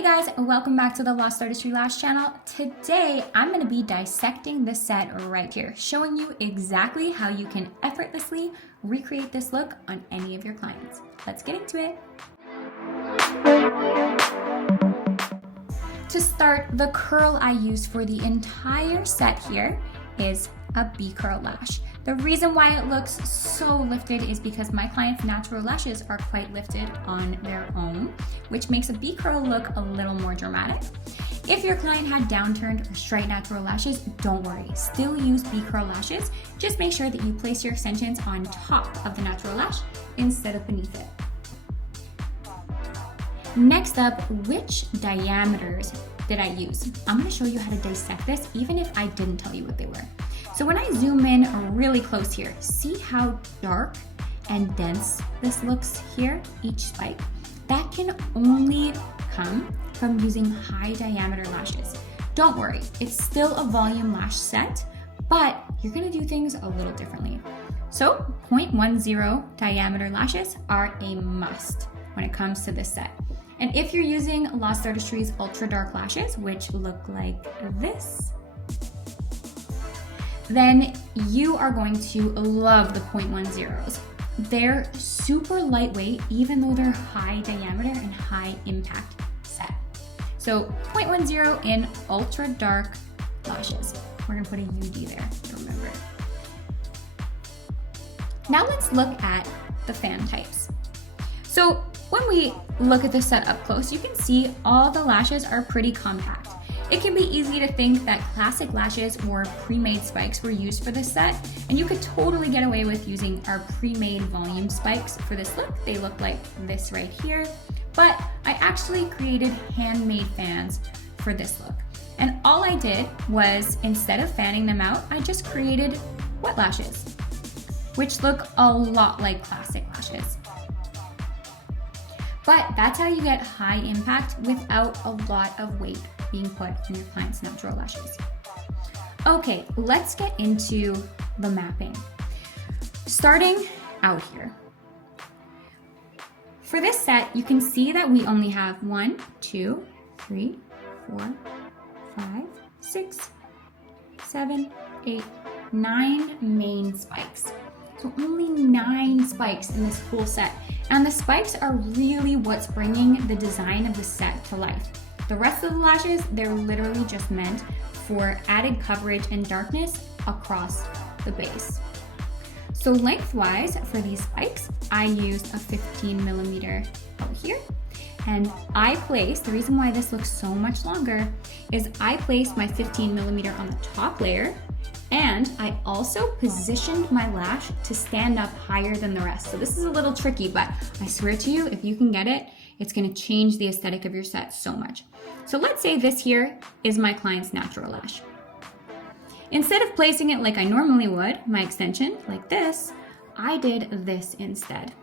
Hey guys, welcome back to the Lost Artistry Lash channel. Today, I'm going to be dissecting this set right here, showing you exactly how you can effortlessly recreate this look on any of your clients. Let's get into it. To start, the curl I used for the entire set here is a B-curl lash. The reason why it looks so lifted is because my clients' natural lashes are quite lifted on their own, which makes a B-curl look a little more dramatic. If your client had downturned or straight natural lashes, don't worry, still use B-curl lashes. Just make sure that you place your extensions on top of the natural lash instead of beneath it. Next up, which diameters did I use? I'm going to show you how to dissect this even if I didn't tell you what they were. So when I zoom in really close here, see how dark and dense this looks here, each spike? That can only come from using high diameter lashes. Don't worry, it's still a volume lash set, but you're gonna do things a little differently. So 0.10 diameter lashes are a must when it comes to this set. And if you're using Lost Artistry's ultra dark lashes, which look like this, then you are going to love the 0.10s. They're super lightweight, even though they're high diameter and high impact set. So 0.10 in ultra dark lashes. We're gonna put a UD there to remember. Now let's look at the fan types. So when we look at this set up close, you can see all the lashes are pretty compact. It can be easy to think that classic lashes or pre-made spikes were used for this set, and you could totally get away with using our pre-made volume spikes for this look. They look like this right here, but I actually created handmade fans for this look. And all I did was, instead of fanning them out, I just created wet lashes, which look a lot like classic lashes. But that's how you get high impact without a lot of weight being put in your client's natural lashes. Okay, let's get into the mapping. Starting out here. For this set, you can see that we only have 1, 2, 3, 4, 5, 6, 7, 8, 9 main spikes. So only 9 spikes in this whole set. And the spikes are really what's bringing the design of the set to life. The rest of the lashes, they're literally just meant for added coverage and darkness across the base. So lengthwise for these spikes, I used a 15 millimeter out here. And the reason why this looks so much longer is I placed my 15 millimeter on the top layer, and I also positioned my lash to stand up higher than the rest. So this is a little tricky, but I swear to you, if you can get it, it's gonna change the aesthetic of your set so much. So let's say this here is my client's natural lash. Instead of placing it like I normally would, my extension, like this, I did this instead.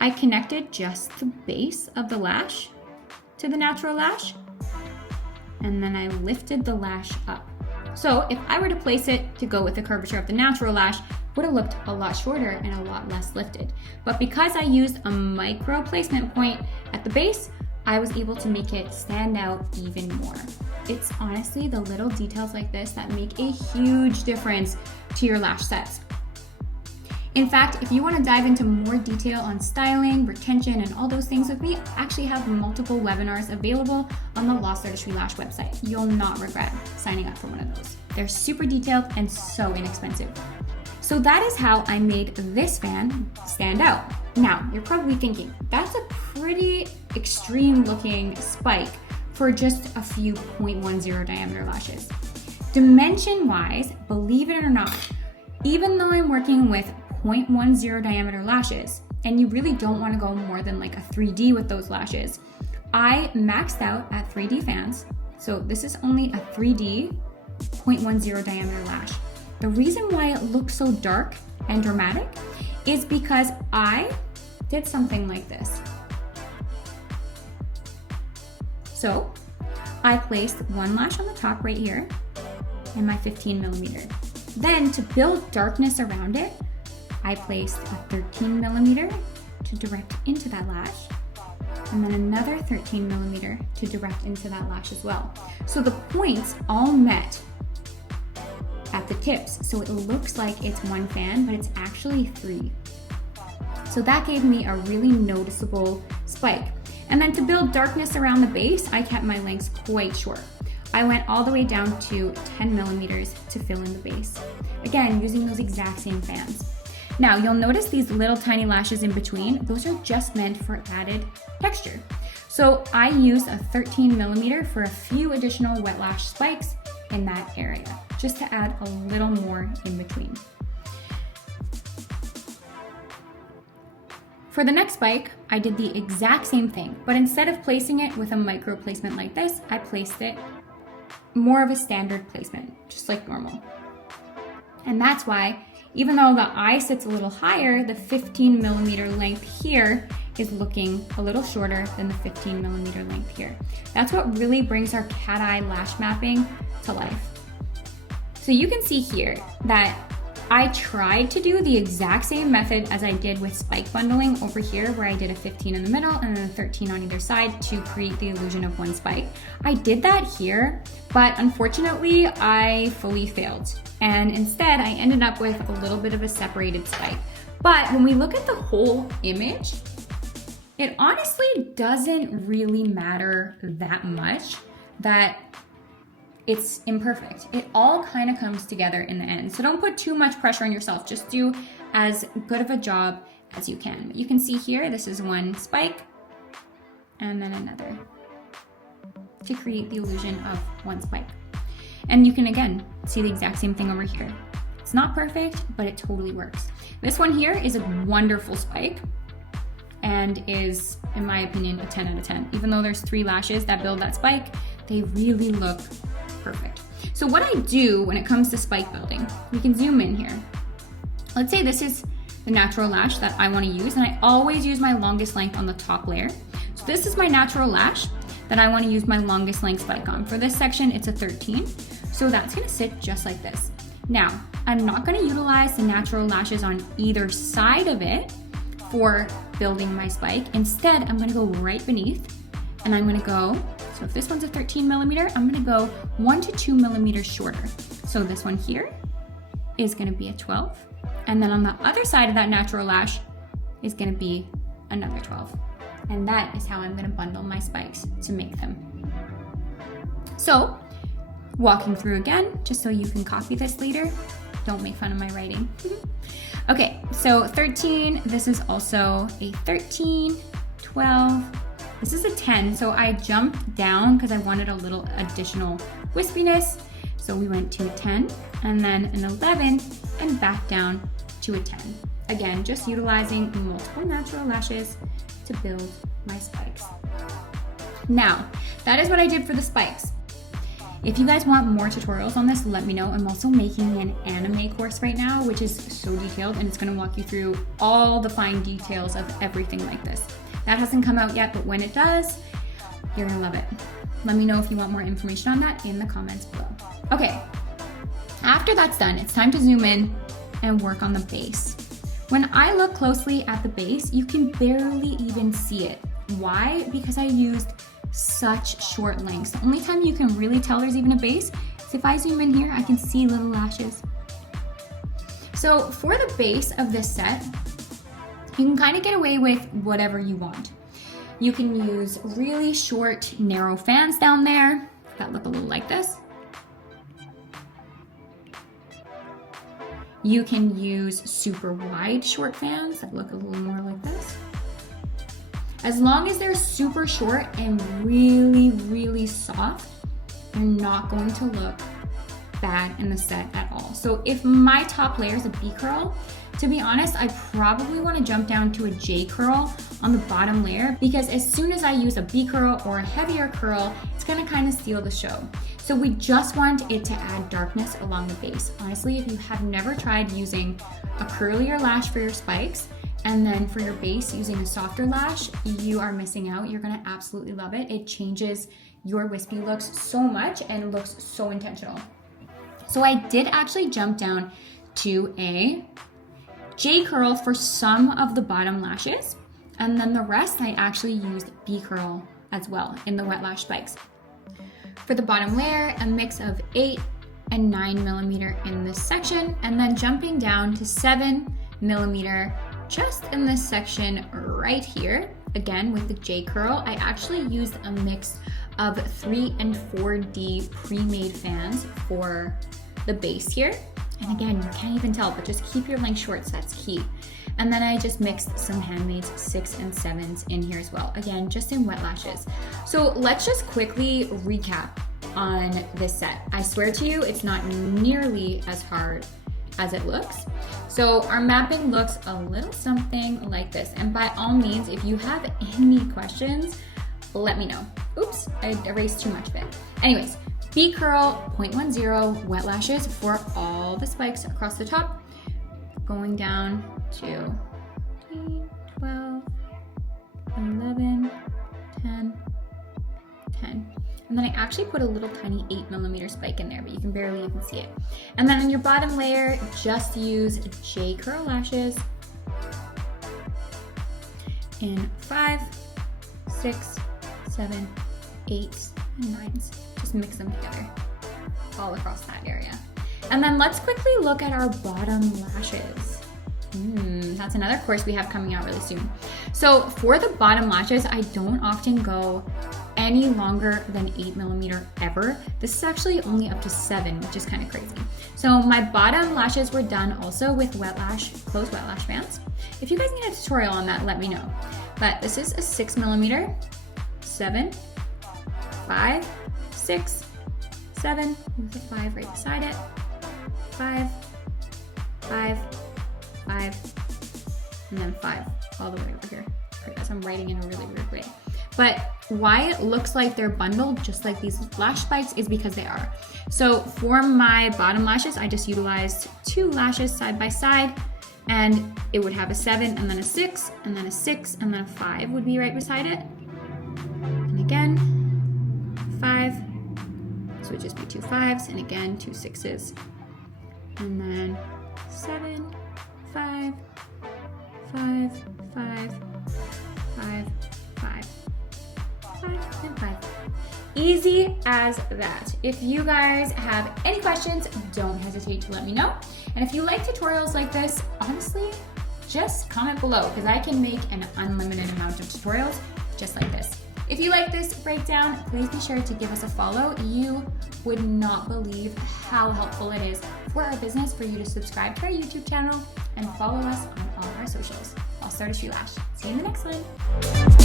I connected just the base of the lash to the natural lash, and then I lifted the lash up. So if I were to place it to go with the curvature of the natural lash, would have looked a lot shorter and a lot less lifted. But because I used a micro placement point at the base, I was able to make it stand out even more. It's honestly the little details like this that make a huge difference to your lash sets. In fact, if you want to dive into more detail on styling, retention, and all those things with me, I actually have multiple webinars available on the Lost Artistry Lash website. You'll not regret signing up for one of those. They're super detailed and so inexpensive. So that is how I made this fan stand out. Now, you're probably thinking, that's a pretty extreme looking spike for just a few 0.10 diameter lashes. Dimension-wise, believe it or not, even though I'm working with 0.10 diameter lashes, and you really don't want to go more than like a 3D with those lashes, I maxed out at 3D fans. So this is only a 3D 0.10 diameter lash. The reason why it looks so dark and dramatic is because I did something like this. So I placed one lash on the top right here and my 15 millimeter. Then to build darkness around it, I placed a 13 millimeter to direct into that lash, and then another 13 millimeter to direct into that lash as well. So the points all met at the tips. So it looks like it's one fan, but it's actually 3. So that gave me a really noticeable spike. And then to build darkness around the base, I kept my lengths quite short. I went all the way down to 10 millimeters to fill in the base. Again, using those exact same fans. Now, you'll notice these little tiny lashes in between. Those are just meant for added texture. So I used a 13 millimeter for a few additional wet lash spikes in that area, just to add a little more in between. For the next spike, I did the exact same thing, but instead of placing it with a micro placement like this, I placed it more of a standard placement, just like normal. And that's why, even though the eye sits a little higher, the 15 millimeter length here is looking a little shorter than the 15 millimeter length here. That's what really brings our cat eye lash mapping to life. So you can see here that I tried to do the exact same method as I did with spike bundling over here, where I did a 15 in the middle and then a 13 on either side to create the illusion of one spike. I did that here, but unfortunately I fully failed. And instead I ended up with a little bit of a separated spike. But when we look at the whole image, it honestly doesn't really matter that much that it's imperfect. It all kind of comes together in the end. So don't put too much pressure on yourself. Just do as good of a job as you can. You can see here, this is one spike and then another to create the illusion of one spike. And you can again see the exact same thing over here. It's not perfect, but it totally works. This one here is a wonderful spike and is, in my opinion, a 10 out of 10. Even though there's 3 lashes that build that spike, they really look perfect. So what I do when it comes to spike building, we can zoom in here. Let's say this is the natural lash that I want to use, and I always use my longest length on the top layer. So this is my natural lash that I want to use my longest length spike on. For this section, it's a 13. So that's going to sit just like this. Now, I'm not going to utilize the natural lashes on either side of it for building my spike. Instead, I'm going to go right beneath, and I'm going to go, so if this one's a 13 millimeter, I'm going to go 1 to 2 millimeters shorter. So this one here is going to be a 12. And then on the other side of that natural lash is going to be another 12. And that is how I'm going to bundle my spikes to make them. So walking through again, just so you can copy this later. Don't make fun of my writing. Okay, so 13, this is also a 13, 12, this is a 10, so I jumped down because I wanted a little additional wispiness. So we went to a 10 and then an 11 and back down to a 10. Again, just utilizing multiple natural lashes to build my spikes. Now, that is what I did for the spikes. If you guys want more tutorials on this, let me know. I'm also making an anime course right now, which is so detailed, and it's gonna walk you through all the fine details of everything like this. That hasn't come out yet, but when it does, you're gonna love it. Let me know if you want more information on that in the comments below. Okay, after that's done, it's time to zoom in and work on the base. When I look closely at the base, you can barely even see it. Why? Because I used such short lengths. The only time you can really tell there's even a base is if I zoom in here, I can see little lashes. So for the base of this set, you can kind of get away with whatever you want. You can use really short, narrow fans down there that look a little like this. You can use super wide short fans that look a little more like this. As long as they're super short and really, really soft, they're not going to look bad in the set at all. So if my top layer is a B curl, to be honest, I probably want to jump down to a J curl on the bottom layer, because as soon as I use a B curl or a heavier curl, it's going to kind of steal the show. So we just want it to add darkness along the base. Honestly, if you have never tried using a curlier lash for your spikes, and then for your base using a softer lash, you are missing out. You're gonna absolutely love it. It changes your wispy looks so much and looks so intentional. So I did actually jump down to a J curl for some of the bottom lashes. And then the rest I actually used B-curl as well in the wet lash spikes. For the bottom layer, a mix of 8 and 9 millimeter in this section, and then jumping down to 7 millimeter just in this section right here. Again, with the J curl, I actually used a mix of 3 and 4D pre-made fans for the base here. And again, you can't even tell, but just keep your length short, so that's key. And then I just mixed some Handmaid's 6 and 7s in here as well. Again, just in wet lashes. So let's just quickly recap on this set. I swear to you, it's not nearly as hard as it looks. So our mapping looks a little something like this. And by all means, if you have any questions, let me know. Oops, I erased too much of it. Anyways, B-curl 0.10 wet lashes for all the spikes across the top, going down to 12, 11, 10, 10. And then I actually put a little tiny 8 millimeter spike in there, but you can barely even see it. And then in your bottom layer, just use J curl lashes in 5, 6, 7, 8, and 9s. Just mix them together all across that area. And then let's quickly look at our bottom lashes. That's another course we have coming out really soon. So for the bottom lashes, I don't often go any longer than 8 millimeter ever. This is actually only up to 7, which is kind of crazy. So my bottom lashes were done also with closed wet lash bands. If you guys need a tutorial on that, let me know. But this is a 6 millimeter, 7, 5, 6, 7, with a 5 right beside it, 5, 5, 5, and then 5 all the way over here. As I'm writing in a really weird way. But why it looks like they're bundled just like these lash spikes is because they are. So for my bottom lashes, I just utilized 2 lashes side by side, and it would have a 7 and then a 6 and then a 6 and then a 5 would be right beside it. And again, 5, so it would just be 2 5s, and again 2 6s, and then 7, 5, 5, 5, 5, 5, 5, and 5. Easy as that. If you guys have any questions, don't hesitate to let me know. And if you like tutorials like this, honestly, just comment below, because I can make an unlimited amount of tutorials just like this. If you like this breakdown, please be sure to give us a follow. You would not believe how helpful it is for our business for you to subscribe to our YouTube channel and follow us on all of our socials. I'll start Artistry Lash. See you in the next one.